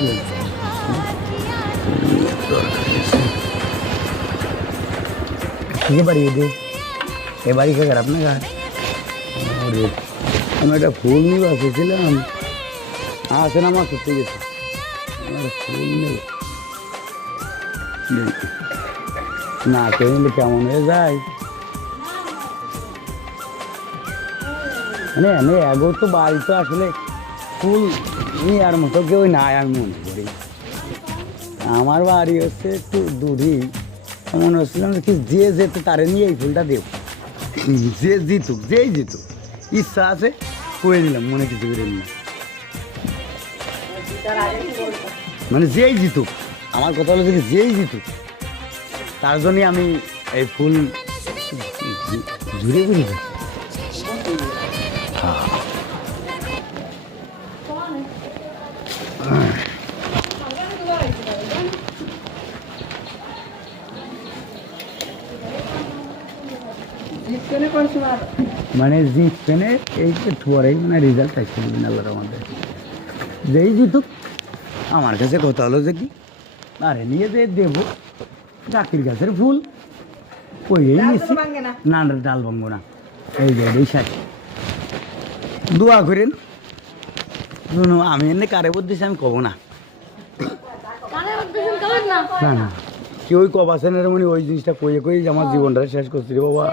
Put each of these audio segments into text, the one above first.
ये बारी ये बारी क्या कर अपने घर আমি একটা ফুল নিয়ে বসেছিলাম আসেন আমার সত্যি গেছে আমার ফুল নেই না কেউ নিলে কেমন হয়ে যায় মানে আমি এগো তো বাড়ি তো আসলে ফুল নিয়ে আর মতো কেউ নাই আমি মনে করি আমার বাড়ি হচ্ছে একটু দূরই মনে হচ্ছিলাম কি যে যেত তারে নিয়ে এই ফুলটা দেব যে জিতুক যেই জিতুক ইচ্ছা আছে করে দিলাম মনে কিছু করে না মানে যেই জিতুক আমার কথা হলো যে যেই জিতুক তার জন্যই আমি এই ফুল ঝুড়ে ঘুরে মানে জিত পেনে এই পরেই মানে রেজাল্ট আসছে আল্লাহর আমাদের যেই জিতুক আমার কাছে কথা হলো যে কি আরে নিয়ে যে দেবো চাকরির গাছের ফুল ওই নিচ্ছি না ডাল ভাঙবো না এই যে এই সাথে দোয়া করেন শুনো আমি এমনি কারে বলতেছি আমি কব না না না কেউ কবাসেনের মানে ওই জিনিসটা কয়ে কয়ে আমার জীবনটা শেষ করছি রে বাবা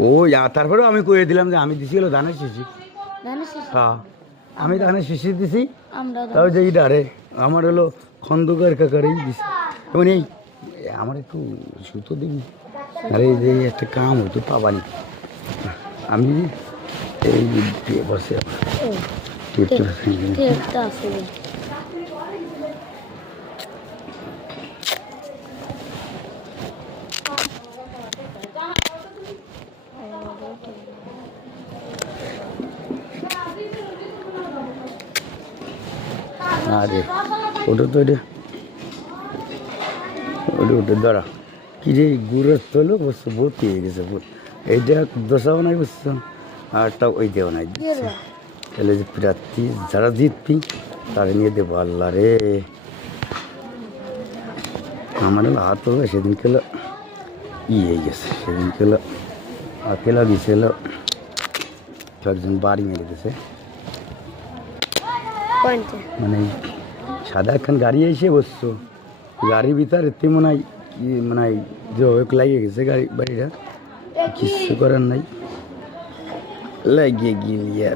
ও তারপরেও আমি কয়ে দিলাম যে আমি দিছি হলো ধানের শিশি হ্যাঁ আমি ধানের শিশি দিছি তাও যে এইটা রে আমার হলো খন্দকার কাকারই দিছি মানে এই আমার একটু সুতো দিবি আরে এই যে একটা কাম হতো পাবানি আমি এই বসে আরে ওটা তো এটা ওটা দাঁড়া কি রে গুড়ের তোলো বসছে ভর্তি হয়ে গেছে এইটা দশাও নাই বুঝছো আরটা ওই দেও নাই দিচ্ছে তাহলে যে প্রার্থী যারা জিতবি তারা নিয়ে দেবো আল্লাহ রে আমার হাত হলো সেদিন খেলো হয়ে গেছে সেদিন খেলো খেলা দিয়েছিল একজন বাড়ি মেরে দিয়েছে মানে সাদা একখান গাড়ি এসে বসছো গাড়ির ভিতরে এতে মনে হয় যে লাগিয়ে গেছে বাড়িটা কিছু করার নাই লাগিয়ে গিয়ে